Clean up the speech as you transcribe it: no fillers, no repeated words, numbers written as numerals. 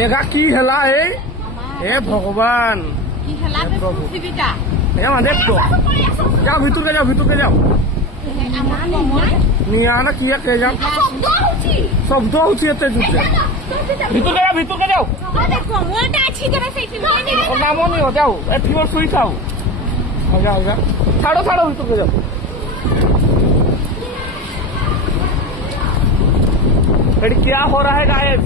एगा की हेला ए भगवान কি খেলা পৃথিবীটা यहाँ देखो जाओ भीतर के जाओ আমার কমল निया ना किया के जाओ शब्द होची एते जुटे भीतर के जाओ আরে কমলটা আছে ধরে সেইটি মানে और नामो नहीं हो जाओ ए फिर सुई खाओ हो जाओ छाड़ो भीतर के जाओ क्या हो रहा है गायब